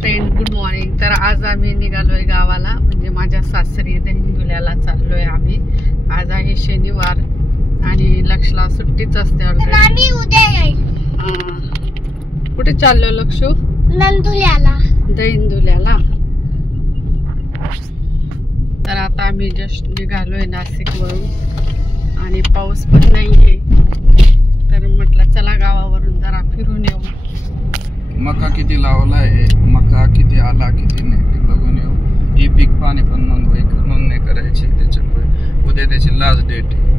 Friend, good morning. तर आज आम्ही निघालोय गावाला, म्हणजे माझ्या सासरी दहिंदुल्याला चाललोय आम्ही. आज आहे शनिवार आणि लक्षला सुट्टीच असते ऑलरेडी. कुठे चाललो लक्षू? नंदुल्याला, दहिंदुल्याला. तर आता आम्ही जस्ट निघालोय नाशिक वरून आणि पाऊस पण नाहीये, तर म्हटलं चला गावावरून जरा फिरून येऊ. मका किती लावला आहे, मका किती आला किती नाही ते बघून येऊ. ही पीक पाणी पण नोंदणी करायची, त्याच्यामुळे उद्या त्याची लास्ट डेट आहे.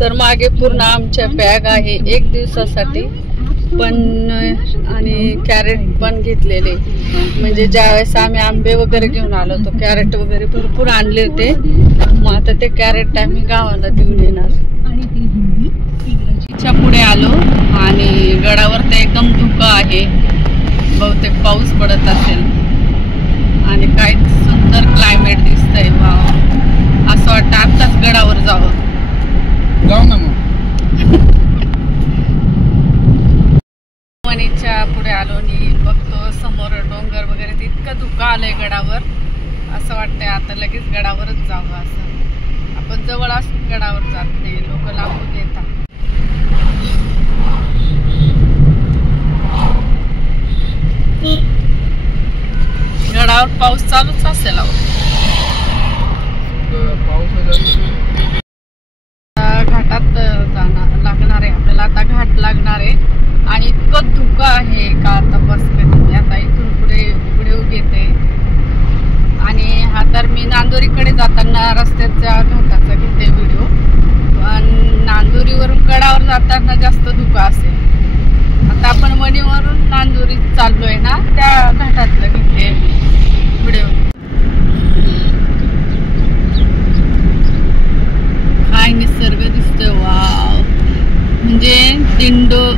तर मागे पूर्ण आमच्या बॅग आहे 1 दिवसासाठी पण, आणि कॅरेट पण घेतलेले. म्हणजे ज्यावेळेस आम्ही आंबे वगैरे घेऊन आलो होतो, कॅरेट वगैरे भरपूर आणले होते. मग आता ते कॅरेट आम्ही गावाला देऊन येणार. पुढे आलो आणि गडावर तर एकदम धुकं आहे, बहुतेक पाऊस पडत असेल. आणि काय सुंदर क्लायमेट दिसतंय. वाव, असं वाटतं आत्ताच गडावर जाऊ ना मग. वणीच्या पुढे आलो आणि बघतो समोर डोंगर वगैरे, ते इतकं धुकं आलंय गडावर. असं वाटतंय आता लगेच गडावरच जावं. असं आपण जवळ असून गडावर जात नाही, लोक लांबून येतात. गडावर पाऊस चालूच असेल. घाटात जाणार लागणार आहे आपल्याला, आता घाट लागणार आहे. आणि इतकं धुकं आहे का आता बस कधी. आता इथून पुढे घेते. आणि हा तर मी नांदोरीकडे जाताना रस्त्याच्या घाटाचा घेते व्हिडिओ, पण नांदोरीवरून गडावर जाताना जास्त धुकं असेल. आता आपण वणीवरून नांदोरी चाललोय ना, त्या घाटातलं घेते व्हिडिओ. काय निसर्ग दिसतोय. वाव, म्हणजे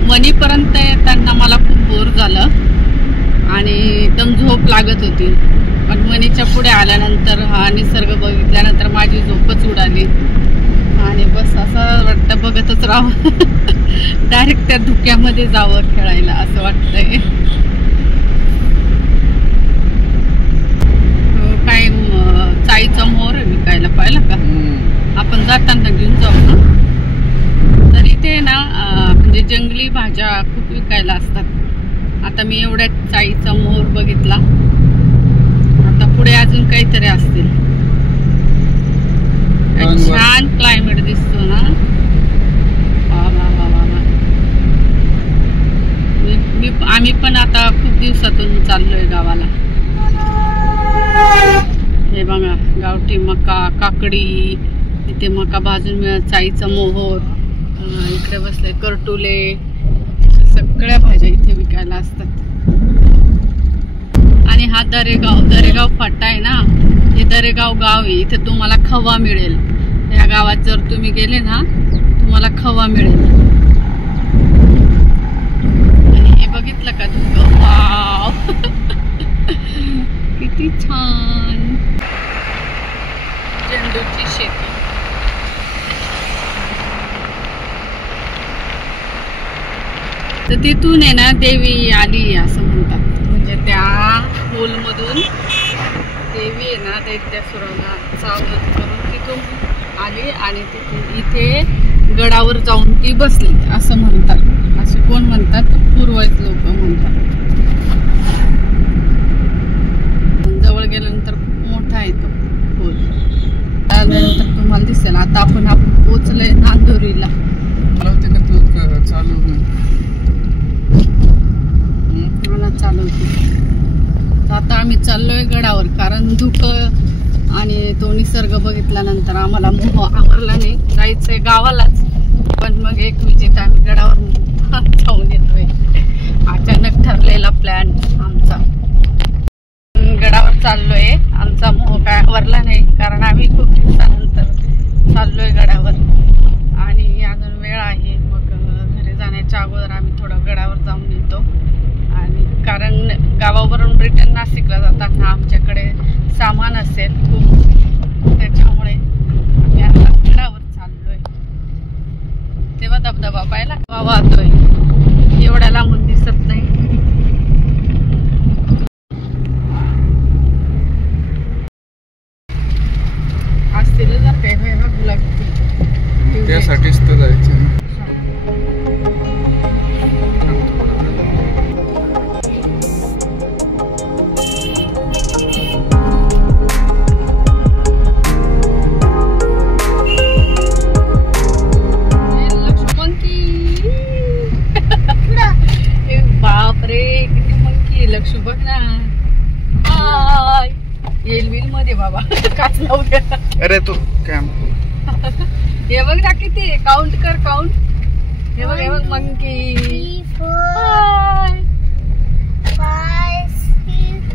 वणीपर्यंत येताना मला खूप बोर झालं आणि एकदम झोप लागत होती. पण वणीच्या पुढे आल्यानंतर हा निसर्ग बघितल्यानंतर माझी झोपच उडाली आणि बस असं वाटतं बघतच राहावं. डायरेक्ट त्या धुक्यामध्ये जावं खेळायला असं वाटतंय. काय चाईचा मोहर विकायला पाहिला का? आपण जाताना घेऊन जाऊ ना. तर इथे ना म्हणजे जंगली भाज्या खूप विकायला असतात. आता मी एवढ्यात चाईचा मोहर बघितला, आता पुढे अजून काहीतरी असतील. छान क्लायमेट दिसतो ना. आम्ही पण आता खूप दिवसातून चाललोय गावाला. हे बघा, गावठी मका, काकडी, इथे मका भाजून मिळत, चाईचं मोहोर, इकडे बसले करटुले, सगळ्या भाज्या इथे विकायला असतात. आणि हा दरेगाव फाटा आहे ना, हे दरेगाव गाव आहे. इथे तुम्हाला खवा मिळेल. या गावात जर तुम्ही गेले ना, तुम्हाला खवा मिळेल. बघितलं का धुकं? वाव, किती छान. झेंडूची शेती. तर तिथून आहे ना देवी आली असं म्हणतात. म्हणजे त्या होलमधून देवी आहे ना, दैत्यासुराला सावध करून तिथून आली आणि तिथून इथे गडावर जाऊन ती बसली असं म्हणतात. असे कोण म्हणतात? पूर्वज लोक म्हणतात. जवळ गेल्यानंतर खूप मोठा आहे तो होल. त्यानंतर तुम्हाला दिसेल. आता आपण पोचलोय नांदोरीला. चालवते. आता आम्ही चाललोय गडावर, कारण धुकं आणि तो निसर्ग बघितल्यानंतर आम्हाला मोह आवरला नाही. जायचंय गावालाच, पण मग एक विजिट आम्ही गडावर जाऊन येतोय. अचानक ठरलेला प्लॅन आमचा. गडावर चाललोय. आमचा मोह काय आवरला नाही, कारण आम्ही खूप दिवसानंतर चाललोय गडावर आणि अजून वेळ आहे. मग घरी जाण्याच्या अगोदर आम्ही थोडं गडावर जाऊन येतो. आणि कारण गावावरून रिटर्न नाशिकला जाताना आमच्याकडे सामान असेल खूप, त्याच्यामुळे आम्ही आता गडावर चाललोय. तेव्हा धबधबा पाहिला वाहतोय, एवढ्या लांबून दिसत नाही. लक्ष्मी बघ ना. हाय येईल बिल मध्ये बाबा काच लावू द्या. अरे तू काय हे बघ ना किती काउंट कर काउंट. हे बघ मंकी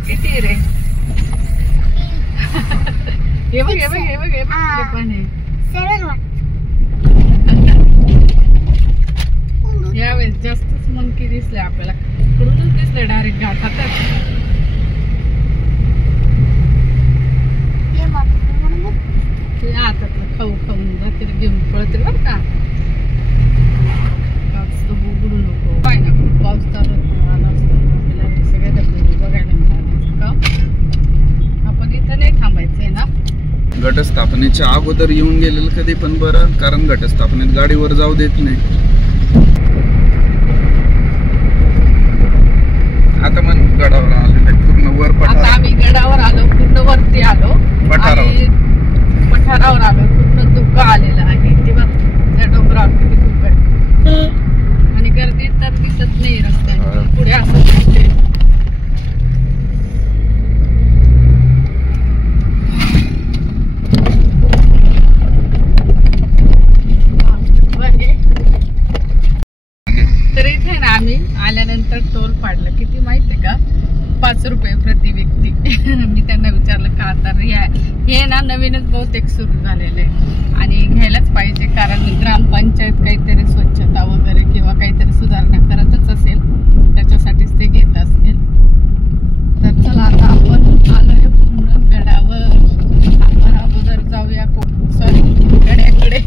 किती रे. हे बघ पण यावेळेस जास्तच मंकी दिसले आपल्याला. इकडूनच दिसले डायरेक्ट घाटातच. हातातलं खाऊ खाऊन जातील घेऊन पळतील बरं का. उघडू नको. काय ना पाऊस चालू आला असतो आपल्याला सगळे धबधबे बघायला मिळाले असते का. आपण इथं नाही थांबायचंय ना. घटस्थापनेच्या अगोदर येऊन गेलेलं कधी पण बरं, कारण घटस्थापनेत गाडीवर जाऊ देत नाही. आता मग गडावर आलो पूर्ण वर. आता आम्ही गडावर आलो पूर्ण वरती आलो. पठारावर आलो. पूर्ण धुकं आलेलं आहे तेव्हा त्या डोंगरावर किती धुकं आहे. आणि गर्दी तर दिसत नाही रस्त्याने पुढे असं दिसते. तर इथे ना आम्ही आल्यानंतर टोल पाडलं. किती माहितीये का, 5 रुपये प्रति व्यक्ती. मी त्यांना विचारलं का. तर हे ना नवीनच बहुतेक सुरू झालेलं आहे आणि घ्यायलाच पाहिजे, कारण ग्रामपंचायत काहीतरी स्वच्छता वगैरे किंवा काहीतरी सुधारणा करतच असेल, त्याच्यासाठीच ते घेत असतील. तर चला आता आपण आलोय पूर्ण गडावर. आपण अगोदर जाऊया गड्याकडे.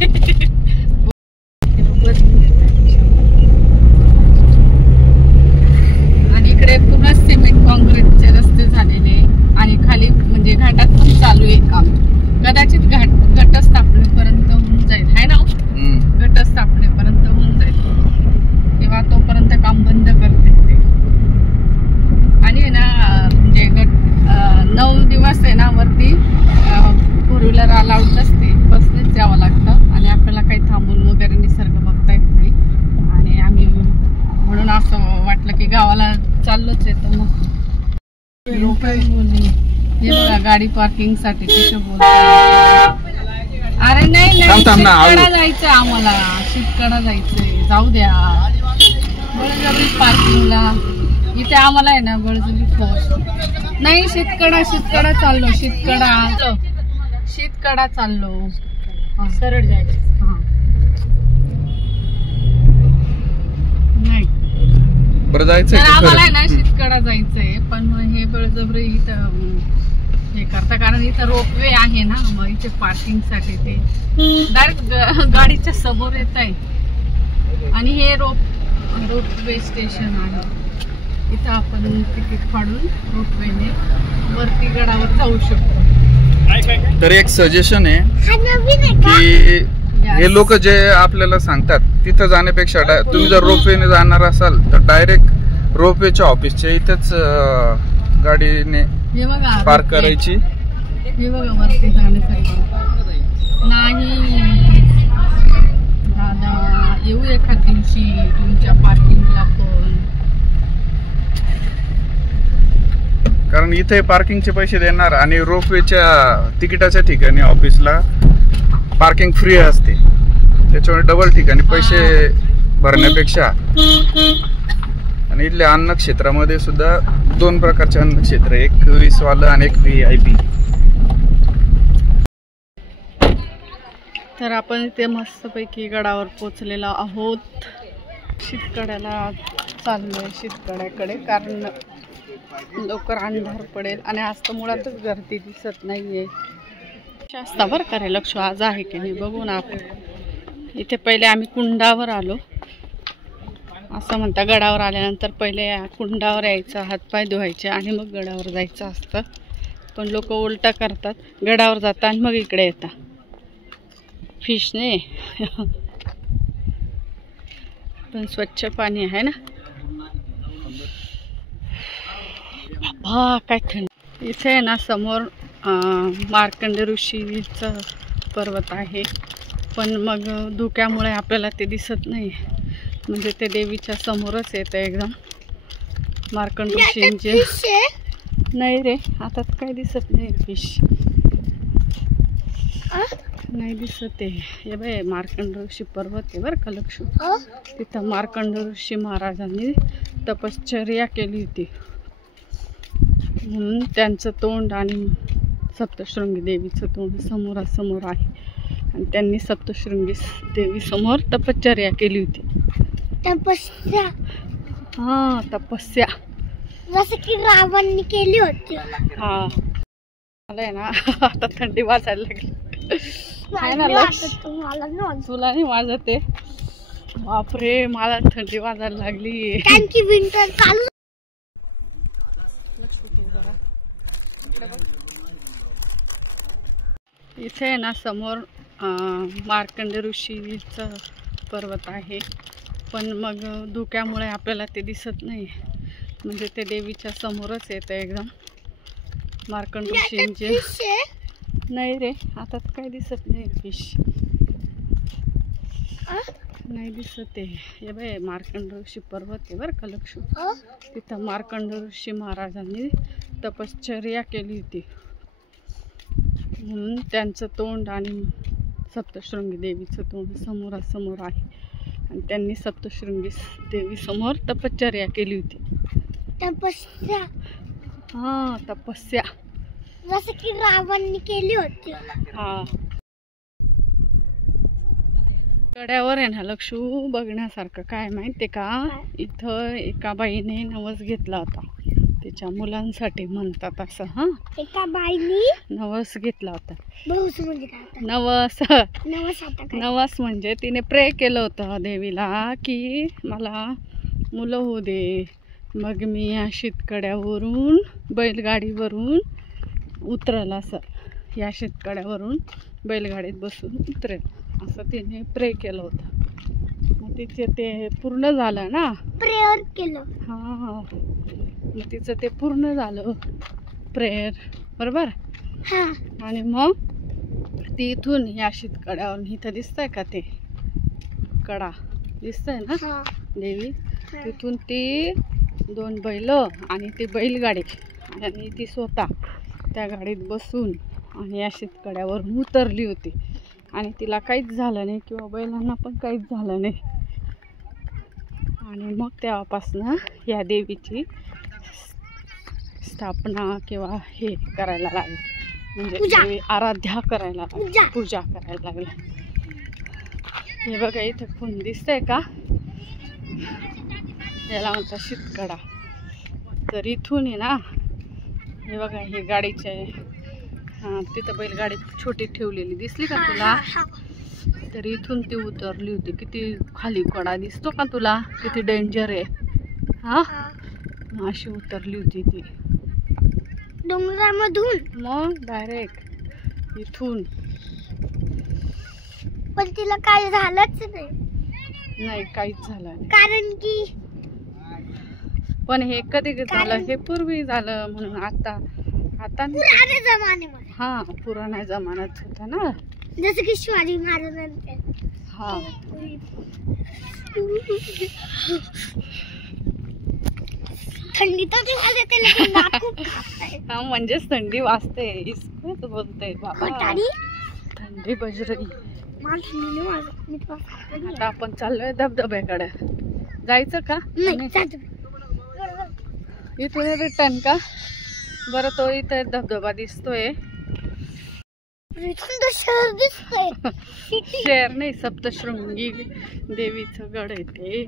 आणि इकडे पूर्ण सिमेंट कॉन्क्रीटचे रस्ते झालेले आणि खाली म्हणजे घाटात पण चालू आहे काम. कदाचित घटस्थापनेपर्यंत होऊन जाईल है ना. घटस्थापनेपर्यंत होऊन जाईल तेव्हा तोपर्यंत काम बंद करते ते. आणि ना म्हणजे 9 दिवस आहे ना वरती 4 व्हीलर अलाउड नसते, बसनेच यावं लागतं आणि आपल्याला काही थांबून वगैरे निसर्ग बघता येत नाही. आणि आम्ही म्हणून असं वाटलं की गावाला चाललोच येतो. मग हे बघा गाडी पार्किंग साठी तिथे बोलतो. अरे नाही शीतकडा जायचंय आम्हाला. शीतकडा जायचंय. जाऊ द्या बळजबरी पार्किंगला. इथे आम्हाला आहे ना बळजबरी फोर्स नाही. शीतकडा चाललो. शीतकडा चाललो. सरळ जायचं. हा नाही बरं जायचंय. आम्हाला आहे ना शीतकडा जायचंय, पण हे बळजबरी इथं हे करता, कारण इथं रोपवे आहे ना. मग इथे पार्किंग साठी ते डायरेक्ट गाडीच्या समोर येत आहे. आणि हे रोपवे स्टेशन आहे. इथं आपण तिकीट फाडून रोपवेने वरती गडावर जाऊ शकतो. तर एक सजेशन आहे की हे लोक जे आपल्याला सांगतात तिथं जाण्यापेक्षा तुम्ही जर रोपवेने जाणार असाल तर डायरेक्ट रोपवेच्या ऑफिसच्या इथेच गाडीने पार्क करायची. हे बघा वरती जाण्यासाठी नाही. दादा येऊ एखाद दिवशी तुमच्या पार्किंगला पण, कारण इथे पार्किंगचे पैसे देणार आणि रोपवेच्या तिकिटाच्या ठिकाणी ऑफिसला पार्किंग फ्री असते. त्याच्यामुळे डबल ठिकाणी पैसे भरण्यापेक्षा. आणि इथल्या अन्न क्षेत्रामध्ये सुद्धा 2 प्रकारचे अन्न क्षेत्र, एक 20 वालं आणि एक VIP. तर आपण इथे मस्तपैकी गडावर पोचलेलो आहोत. शीतकड्याला चाललोय शीतकड्याकडे, कारण लवकर अंधार पडेल आणि आज तर मुळातच गर्दी दिसत नाहीये. शास्ता बरं का रे लक्ष आज आहे की नाही बघू ना आपण. इथे पहिले आम्ही कुंडावर आलो. असं म्हणता गडावर आल्यानंतर पहिले कुंडावर यायचं, हातपाय धुवायचे आणि मग गडावर जायचं असतं. पण लोक उलटा करतात, गडावर जातात आणि मग इकडे येतात फिशने. पण स्वच्छ पाणी आहे ना. काय थंड. इथे आहे ना समोर मार्कंड ऋषीचा पर्वत आहे, पण मग धुक्यामुळे आपल्याला ते दिसत नाही. म्हणजे ते देवीच्या समोरच येतं एकदम. मार्कंड ऋषींचे. नाही रे, आता काय दिसत नाही फिश, नाही दिसत आहे. हे बाय मार्कंड ऋषी पर्वत आहे बरं का लक्ष्मी. तिथं मार्कंड ऋषी महाराजांनी तपश्चर्या केली होती म्हणून त्यांचं तोंड आणि सप्तशृंगी देवीचं तोंड समोरासमोर आहे. आणि त्यांनी सप्तशृंगी देवी समोर तपश्चर्या केली होती. तपस्या, हा तपस्या, जसं की रावणने केली होती. हा मला आहे ना आता थंडी वाजायला लागली. आहे ना लक्ष, तुला नाही वाजत आहे? बापरे, मला थंडी वाजायला लागली. कारण की विंटर चालू. इथे आहे ना समोर मार्कंड ऋषीचं पर्वत आहे, पण मग धुक्यामुळे आपल्याला ते दिसत नाही. म्हणजे ते देवीच्या समोरच येतं एकदम मार्कंड ऋषींचे. नाही रे, आता काय दिसत नाही फिश, नाही दिसत आहे. हे बाय मार्कंड ऋषी पर्वत आहे बरं का लक्ष्मी. तिथं मार्कंड ऋषी महाराजांनी तपश्चर्या केली होती म्हणून त्यांचं तोंड आणि सप्तशृंगी देवीचं तोंड समोरासमोर आहे. आणि त्यांनी सप्तशृंगी देवी समोर तपश्चर्या केली होती. तपस्या, हा तपस्या, जसं की रावणने केली होती. हा कड्यावर आहे ना लक्ष्मी बघण्यासारखं काय माहितीये का, इथं एका बाईने नवस घेतला होता तिच्या मुलांसाठी म्हणतात असं. हा एका बाईने नवस घेतला होता. बहुस म्हणजे काय? नवस, नवस आता काय? नवस म्हणजे तिने प्रे केलं होतं देवीला की मला मुलं होऊ दे, मग मी या शेतकड्यावरून बैलगाडीवरून उतरेल, असं या शेतकड्यावरून बैलगाडीत बसून उतरेल असं तिने प्रे केलं होतं. मग तिचे ते पूर्ण झालं ना, प्रेयर केलं. हां मग तिचं ते पूर्ण झालं प्रेयर, बरोबर. हां, आणि मग ती इथून या शेतकड्यावरून, इथं दिसतंय का ते कडा दिसतंय ना देवी, तिथून ती 2 बैल आणि ती बैलगाडी आणि ती स्वतः त्या गाडीत बसून आणि या शेतकड्यावरून उतरली होती. आणि तिला काहीच झालं नाही किंवा बैलांना पण काहीच झालं नाही. आणि मग तेव्हापासून या देवीची स्थापना किंवा हे करायला लागली, म्हणजे देवी आराध्या करायला लागली, पूजा करायला लागली. हे बघा इथं खून दिसतंय का, याला म्हणतात शेतकडा. तर इथून आहे ना, हे बघा हे गाडीचे, हां तिथं बैलगाडी छोटी ठेवलेली दिसली का तुला, तर इथून ती उतरली होती. किती खाली कडा दिसतो का तुला, किती डेंजर आहे. हा अशी उतरली होती ती डोंगरामधून, मग डायरेक्ट इथून. पण तिला काही झालंच नाही. नाही काहीच झालं नाही, कारण की पण हे कधी झालं, हे पूर्वी झालं म्हणून आता पुराण्या जमान्यामध्ये. हा पुराण्या जमान्यात होता ना, जसं की शिवाजी महाराजांचे. हा थंडी तर दिवस येते, लेकिन नाक खूप कापतंय. हा म्हणजेच थंडी वाजते. इसकच बोलते बाबा, थंडी बजरई. आता आपण चाललोय धबधब्याकडे, जायचं का? इथून रिटर्न का? बरं तो इथे धबधबा दिसतोय, इथून तो शहर दिसतोय. शहर नाही, सप्तशृंगी देवीचं गड आहे ते.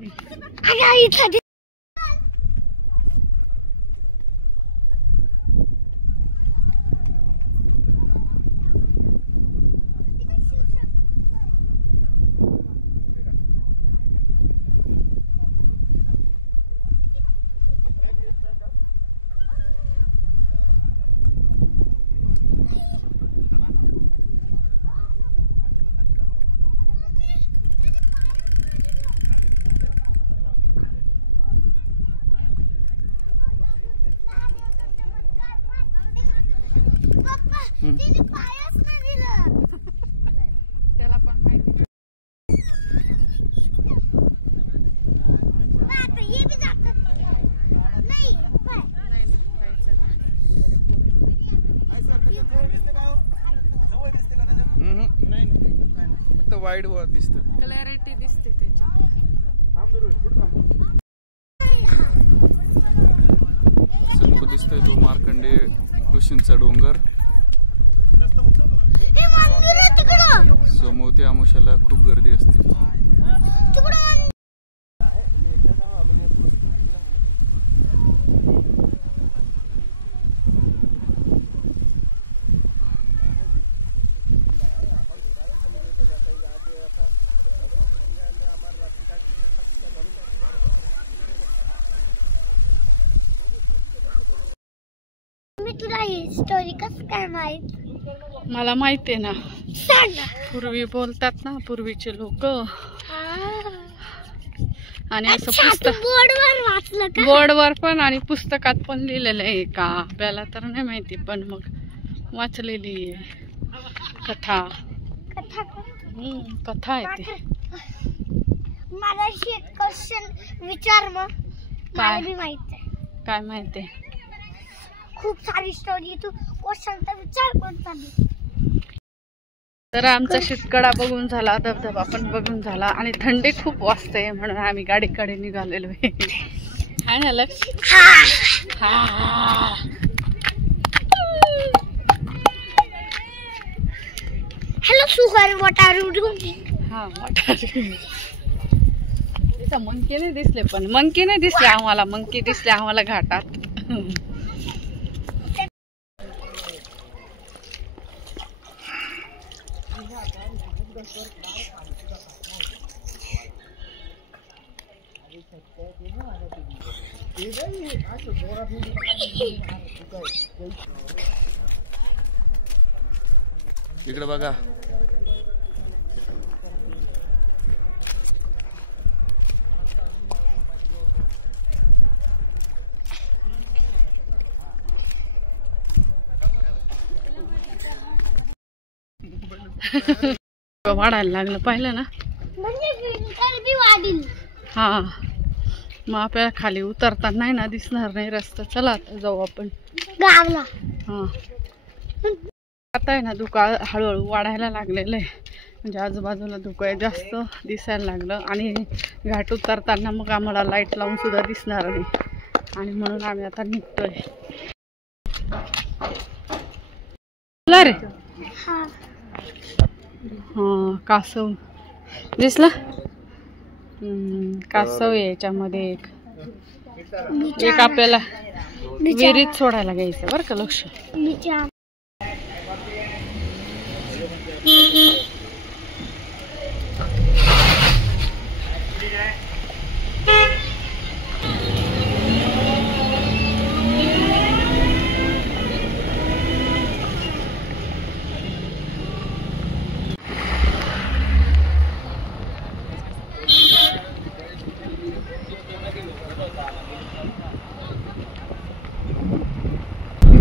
त्याला पण माहिती. ये भी जाता नहीं. वाईड दिसत, क्लॅरिटी दिसते त्याच्यात. समोर दिसतोय तो मार्कंडे ऋषींचा डोंगर. सोमवती अमावस्येला खूप गर्दी असते. तुला ही स्टोरी कसं काय माहित? मला माहिती आहे ना, सांग ना. पूर्वी बोलतात ना पूर्वीचे लोक. आणि असं अच्छा, तू पुस्तक बोर्डवर वाचलं का? बोर्डवर पण आणि पुस्तकात पण लिहिलेलं आहे का आपल्याला तर नाही माहिती, पण मग वाचलेली कथा. कथा कथा आहे ती. मला एक क्वेश्चन विचार मग. मला बी माहित आहे. काय माहिती? खूप सारी स्टोरी. तू क्वेश्चन तर विचार कोणता? तर आमचा शीतकडा बघून झाला, धबधबा पण बघून झाला आणि थंडी खूप वाजते म्हणून आम्ही गाडीकडे निघालेलो आहे. हाय ना लक्ष? हॅलो सुहर, व्हॉट आर यू डूइंग? हा तिथं मंकी नाही दिसले, पण मंकी नाही दिसले आम्हाला. मंकी दिसले आम्हाला घाटात. इकडे बघा. वाढायला लागलं पाहिलं ना. हा, मग आपल्याला खाली उतरताना नाही ना दिसणार नाही रस्ता. चला आता जाऊ आपण गावला. हा, आता आहे ना धुका हळूहळू वाढायला लागलेलं आहे. म्हणजे आजूबाजूला धुकं जास्त दिसायला लागलं आणि घाट उतरताना मग आम्हाला लाईट लावून सुद्धा दिसणार नाही. आणि म्हणून आम्ही आता निघतोय. रे हा, कासव दिसला. कासव आहे याच्यामध्ये. एक आपल्याला विहिरीत सोडायला घ्यायचं बरं का. लक्ष.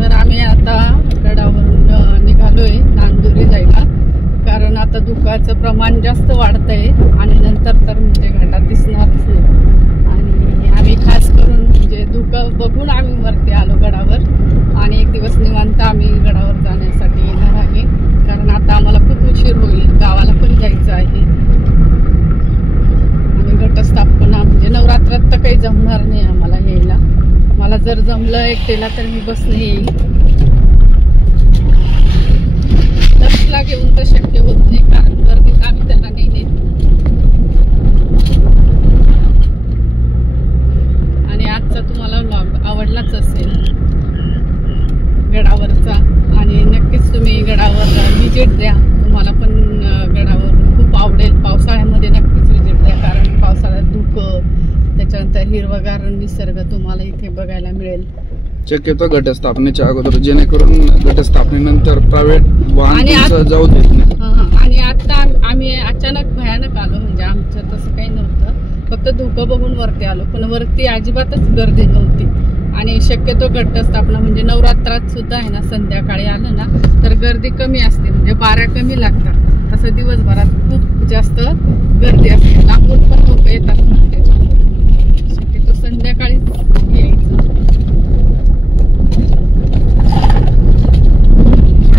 तर आम्ही आता गडावरून निघालोय नांदुरी जायला, कारण आता धुक्याचं प्रमाण जास्त वाढतंय आणि नंतर तर म्हणजे घाटात दिसणारच नाही. आणि आम्ही खास करून म्हणजे धुकं बघून आम्ही वरती आलो गडावर. आणि एक दिवस निवांत आम्ही गडावर जाण्यासाठी येणार आहे, कारण आता आम्हाला खूप उशीर होईल. गावाला पण जायचं आहे आणि घटस्थापना म्हणजे नवरात्रात तर काही जमणार नाही आम्हाला यायला. मला जर जमलं एकटेला तर मी बसने येईल. लक्षला घेऊन तर शक्य होत नाही, कारण गर्दीत आम्ही त्यांना नाही नेत. आणि आजचा तुम्हाला व्लॉग आवडलाच असेल गडावरचा. आणि नक्कीच तुम्ही गडावर व्हिजिट द्या. तुम्हाला पण गडावर खूप आवडेल. पावसाळ्यामध्ये नक्कीच व्हिजिट द्या, कारण पावसाळ्यात धुकं, त्याच्यानंतर हिरवगार निसर्ग तुम्हाला इथे बघायला मिळेल. शक्यतो घटस्थापनेच्या अगोदर, जेणेकरून घटस्थापनेनंतर प्रायव्हेट वाहन जाऊ देत नाही. आणि आता आम्ही अचानक भयानक आलो, म्हणजे आमचं तसं काही नव्हतं, फक्त धुकं बघून वरती आलो. पण वरती अजिबातच गर्दी नव्हती. आणि शक्यतो घटस्थापना म्हणजे नवरात्रात सुद्धा आहे ना, संध्याकाळी आलं ना तर गर्दी कमी असते, म्हणजे बाऱ्या कमी लागतात. तसं दिवसभरात खूप जास्त गर्दी असते. लांबून पण लोक येतात ना, शक्यतो संध्याकाळीच यायचं.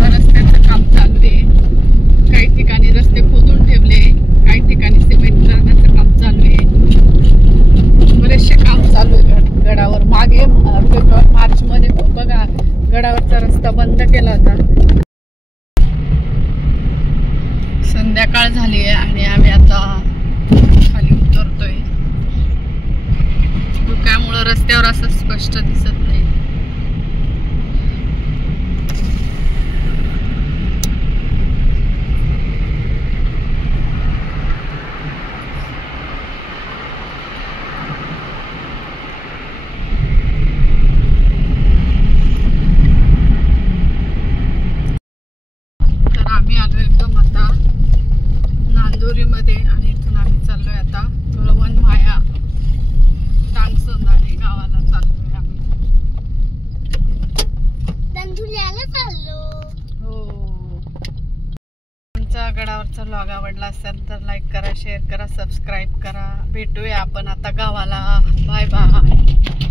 रस्त्याचं काम चालू आहे, काही ठिकाणी रस्ते खोदून ठेवले. रस्ता बंद केला होता. संध्याकाळ झाली आहे आणि आम्ही आता खाली उतरतोय. धुक्यामुळं रस्त्यावर असं स्पष्ट दिसत नाही. मध्ये आणि इथून आम्ही चाललोय आता कळवण माया टांगसंदाने गावाला चाललोय आम्ही. धुल्याला चाललो. हो. आमचा गडावरचा व्लॉग आवडला असेल तर लाईक करा, शेअर करा, सबस्क्राईब करा. भेटूया आपण आता गावाला. Bye bye.